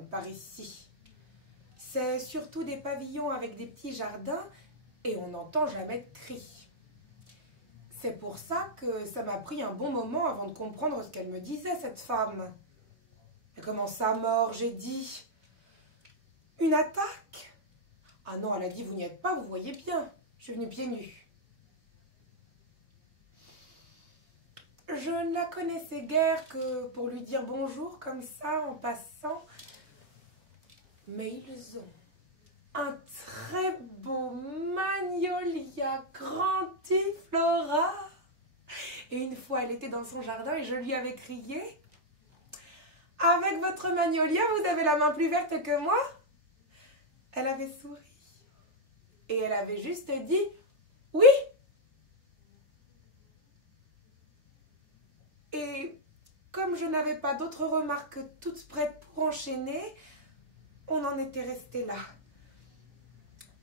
personne par ici. C'est surtout des pavillons avec des petits jardins et on n'entend jamais de cris. C'est pour ça que ça m'a pris un bon moment avant de comprendre ce qu'elle me disait, cette femme. Mais comment ça, mort, j'ai dit. Une attaque? Ah non, elle a dit, vous n'y êtes pas, vous voyez bien. Je suis venue pieds nus. Je ne la connaissais guère que pour lui dire bonjour comme ça, en passant. Mais ils ont un très beau magnolia grandiflora. Et une fois, elle était dans son jardin et je lui avais crié « Avec votre magnolia, vous avez la main plus verte que moi ?» Elle avait souri. Et elle avait juste dit « Oui !» Et comme je n'avais pas d'autres remarques toutes prêtes pour enchaîner, on en était resté là.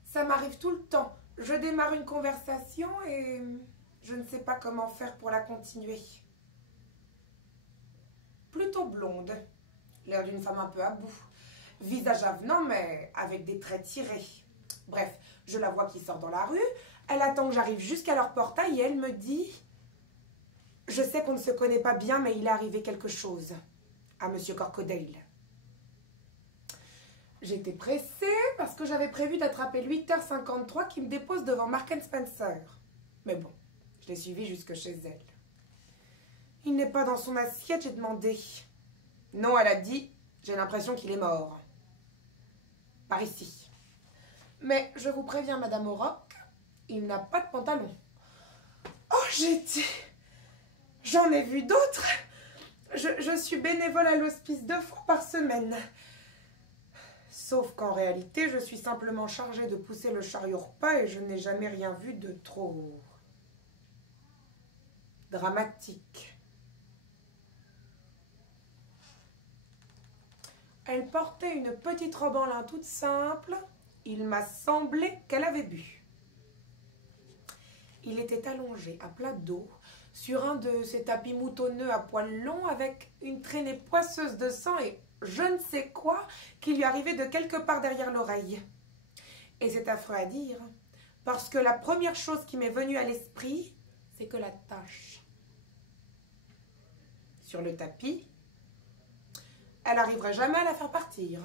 Ça m'arrive tout le temps. Je démarre une conversation et je ne sais pas comment faire pour la continuer. Plutôt blonde, l'air d'une femme un peu à bout. Visage avenant, mais avec des traits tirés. Bref, je la vois qui sort dans la rue. Elle attend que j'arrive jusqu'à leur portail et elle me dit « Je sais qu'on ne se connaît pas bien, mais il est arrivé quelque chose à Monsieur Corcodale. » J'étais pressée parce que j'avais prévu d'attraper le 8h53 qui me dépose devant Marks & Spencer. Mais bon, je l'ai suivi jusque chez elle. Il n'est pas dans son assiette, j'ai demandé. Non, elle a dit, j'ai l'impression qu'il est mort. Par ici. Mais je vous préviens, Madame O'Rourke, il n'a pas de pantalon. Oh, j'ai dit, j'en ai vu d'autres. Je suis bénévole à l'hospice 2 fois par semaine. Sauf qu'en réalité, je suis simplement chargée de pousser le chariot repas et je n'ai jamais rien vu de trop dramatique. Elle portait une petite robe en lin toute simple. Il m'a semblé qu'elle avait bu. Il était allongé à plat dos sur un de ces tapis moutonneux à poils longs avec une traînée poisseuse de sang et je ne sais quoi qui lui arrivait de quelque part derrière l'oreille. Et c'est affreux à dire, parce que la première chose qui m'est venue à l'esprit, c'est que la tache sur le tapis, elle n'arriverait jamais à la faire partir.